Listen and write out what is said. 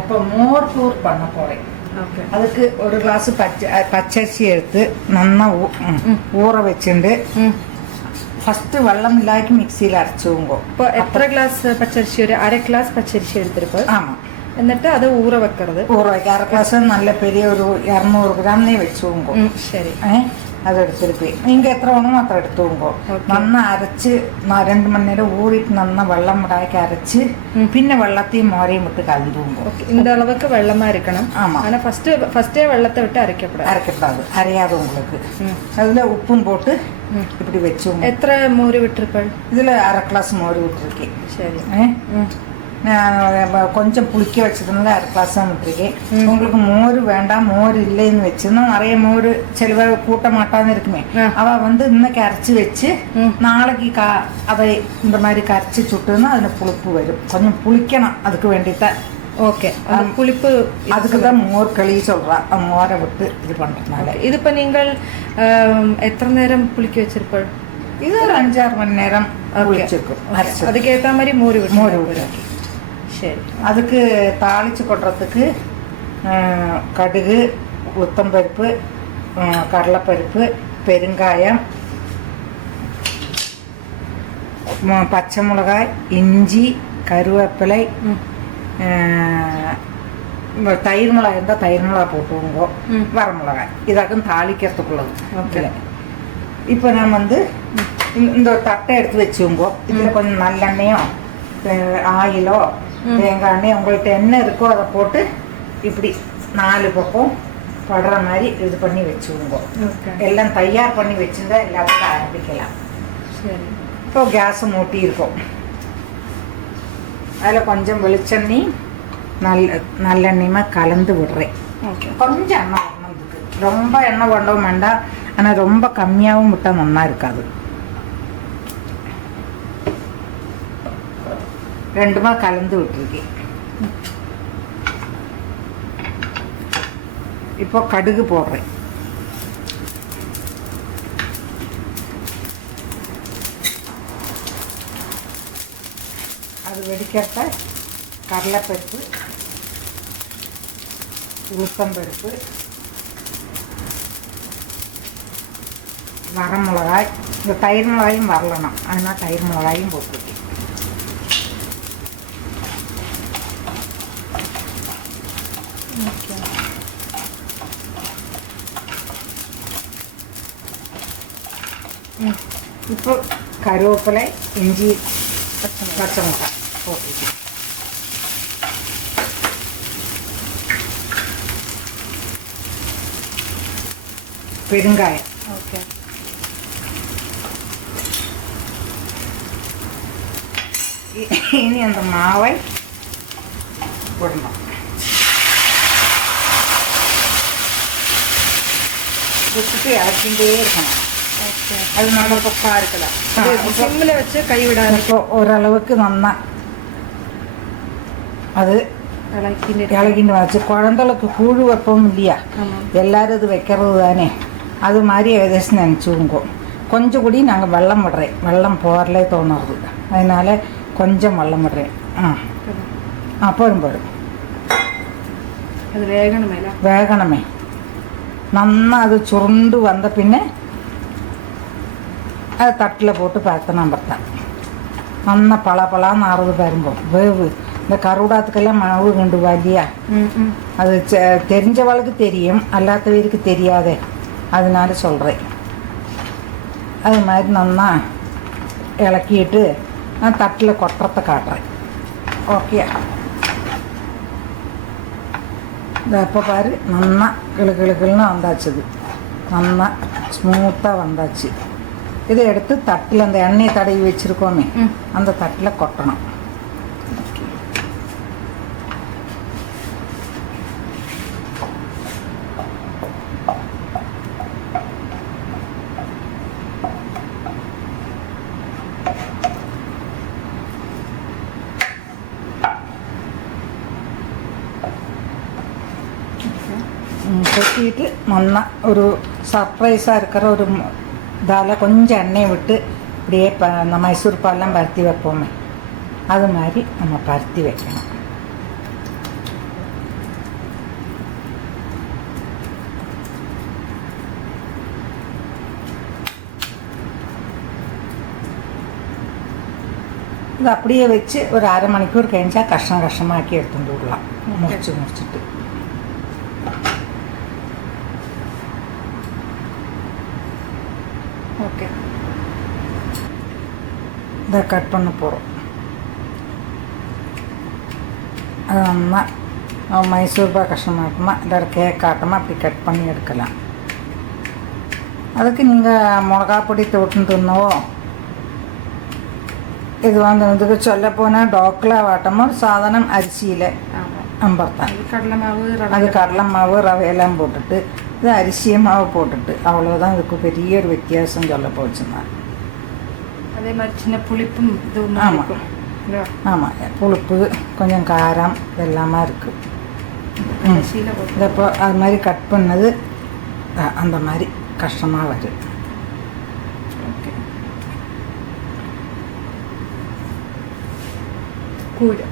இப்போ மோர் கூர் பண்ண போகிறேன். அதுக்கு ஒரு கிளாஸ் பச்சரிசி எடுத்து நல்லா ஊற வச்சுட்டு ഫസ്റ്റ് വെള്ളം ഇല്ലാക്കി മിക്സിയിൽ അരച്ചുകൊണ്ടോ. ഇപ്പോൾ എത്ര ഗ്ലാസ് പച്ചരിശി? ഒരു അര ഗ്ലാസ് പച്ചരിശി എടുത്തിട്ട് എന്നിട്ട് അത് ഊറ വെക്കരുത്. ഊറ വയ്ക്കുക. അര ഗ്ലാസ് നല്ല പെരിയ ഒരു 200 ഗ്രാം നീ വെച്ചുകൊണ്ടോ. ശരി. അതെടുത്തിട്ട് നിങ്ങൾക്ക് എത്ര വേണമോ അത്ര എടുത്തുകൊണ്ടോ. നന്ന അരച്ച് 2 മണി നേരം ഊറിട്ട് നന്ന വെള്ളം ഇടാക്കി അരച്ച് പിന്നെ വെള്ളത്തിൽ മോരയും വിട്ട് കലந்துകൊണ്ടോ. இந்த அளவுக்கு வெள்ளமா இருக்கணும். ஆனா ஃபர்ஸ்டே வெள்ளத்தை விட்டு அரைக்கப்படாது. அரையாது உங்களுக்கு. அதுல உப்பும் போட்டு இப்படி வச்சு. எത്ര மோர் விட்டுருப்பேன்? இதுல அரை கிளாஸ் மோர் விட்டுருக்கேன். சரி. கொஞ்சம் புளிக்க வச்சதுனால அரை கிளாஸ் தான் விட்டுருக்கேன். உங்களுக்கு மோர் வேண்டாம், மோர் இல்லைன்னு வச்சுன்னா நிறைய மோர் சில கூட்ட மாட்டான்னு இருக்குமே, அவ இன்னைக்கு அரைச்சி வச்சு நாளைக்கு அதை இந்த மாதிரி கரைச்சி சுட்டுன்னா அதுல புளிப்பு வரும். கொஞ்சம் புளிக்கணும், அதுக்கு வேண்டித்தான். ஓகே. அந்த புளிப்பு அதுக்கு தான் மோர் களி சொல்றா. மோரை விட்டு இது பண்றதுனால. இது இப்போ நீங்கள் எத்தனை நேரம் புளிக்க வச்சிருப்போம்? இது ஒரு 5-6 மணி நேரம் புளிச்சிருக்கும். அதுக்கு ஏற்ற மாதிரி மோர் விட்டு. சரி. அதுக்கு தாளிச்சு கொட்டுறதுக்கு கடுகு, உத்தம்பருப்பு, கடலைப்பருப்பு, பெருங்காயம், பச்சை மிளகாய், இஞ்சி, கருவேப்பிலை, தயிர் மிளகாய் இருந்தால் தயிர் மிளகாய் போட்டுவோங்கோ, வரமிளகாய். இதாக்கும் தாளிக்கிறதுக்குள்ளது. ஓகே. இப்போ நான் இந்த தட்டை எடுத்து வச்சுவோங்கோ. இதில் கொஞ்சம் நல்லெண்ணெயோ ஆயிலோ தேங்காய் எண்ணெய் உங்கள்கிட்ட என்ன இருக்கோ அதை போட்டு இப்படி 4 பக்கம் படுற மாதிரி இது பண்ணி வச்சுவோங்கோ. எல்லாம் தயார் பண்ணி வச்சுருந்தா எல்லாத்துக்கும் ஆரம்பிக்கலாம். சரி. இப்போ கேஸை மூட்டி இருக்கும். அதில் கொஞ்சம் வெளிச்செண்ணி நல்லெண்ணெயுமா கலந்து விடுறேன். கொஞ்சம் எண்ணெய் வரணும். இதுக்கு ரொம்ப எண்ணெய் கொண்டவும் வேண்டாம், ஆனால் ரொம்ப கம்மியாகவும் விட்டால் நல்லா இருக்காது. 2மா கலந்து விட்டுருக்கேன். இப்போ கடுகு போடுறேன். அது வெடிக்கிறப்ப கடலைப்பருப்பு, உளுத்தம்பருப்பு, வரமிளகாய், இந்த தயிர் மிளகாயும் வரலணும், அதனால் தயிர் மிளகாயும் போட்டுருக்கேன். இப்போ கருவேப்பிலை, இஞ்சி, பச்சை மிளகாய் போட்டுருக்கேன். பெருங்காயம். ஓகே. இனி அந்த மாவை போடணும். விட்டுட்டு இறக்கிட்டே இருக்கணும். அது நல்ல பக்கம் இருக்கலாம். சிம்மில் வச்சு கைவிடாது. இப்போ ஓரளவுக்கு நல்லா அது இலகின்னு வச்சு குழந்தைகளுக்கு கூழ் வைப்போம் இல்லையா, எல்லாரும் இது வைக்கிறது தானே, அது மாதிரி ஏதாச்சும் நினச்சிவுங்கோ. கொஞ்சம் கூடி நாங்கள் வெள்ளம் விடுறேன். வெள்ளம் போரலே தோணுறது, அதனால கொஞ்சம் வெள்ளம் விடுறேன். அப்புறம் போடும். அது வேகணுமே. வேகணுமே. நல்லா அது சுருண்டு வந்த பின்னே அதை தட்டில் போட்டு பார்த்தனா பார்த்தேன். நல்லா பலான்னு ஆறுது பாருங்க. வேவு இந்த கருடாத்துக்கெல்லாம் மாவு கொண்டு வா இல்லையா, அது தெரிஞ்சவளுக்கு தெரியும், அல்லாதவருக்கு தெரியாதே, அதனால சொல்கிறேன். அது மாதிரி நல்லா இலக்கிட்டு நான் தட்டில் கொட்டுறத காட்டுறேன். ஓகே. இந்த அப்போ பாரு நல்லா கிளுன்னு வந்தாச்சுது. நல்லா ஸ்மூத்தாக வந்தாச்சு. இதை எடுத்து தட்டில் அந்த எண்ணெயை தடவி வச்சுருக்கோமே அந்த தட்டில் கொட்டணும். கொட்டிட்டு நல்லா ஒரு சர்ப்ரைஸாக இருக்கிற ஒரு இதால் கொஞ்சம் எண்ணெயை விட்டு இப்படியே இந்த மைசூர் பாலெலாம் பருத்தி வைப்போமே, அது மாதிரி நம்ம பருத்தி வைக்கணும். இது அப்படியே வச்சு ஒரு அரை மணிக்கூர் கழிஞ்சா கஷ்டமாக்கி எடுத்துட்டு விடலாம். முடிச்சுட்டு ஓகே இதை கட் பண்ண போகிறோம். அது மைசூர் பாக் கஷ்டமாக்குமா இல்லை கேக் ஆட்டமாக அப்படி கட் பண்ணி எடுக்கலாம். அதுக்கு நீங்கள் மிளகா பொடி தொட்டுருந்தவோ இது இதுக்கு சொல்ல போனால் டோக்லா வாட்டமோ சாதாரண அரிசியில் அம்பர்த்தான். அது கடலை மாவு ரவையெல்லாம் போட்டுட்டு இது அரிசிய மாவு போட்டுட்டு அவ்வளோதான். இதுக்கு பெரிய ஒரு வித்தியாசம் சொல்ல போச்சுன்னா. அதே மாதிரி சின்ன புளிப்பும் இதுவும். ஆமாம் ஆமாம், புளிப்பு கொஞ்சம் காரம் எல்லாமே இருக்குது. இதப்போ அது மாதிரி கட் பண்ணது அந்த மாதிரி கஷ்டமாக வருது. கூழ்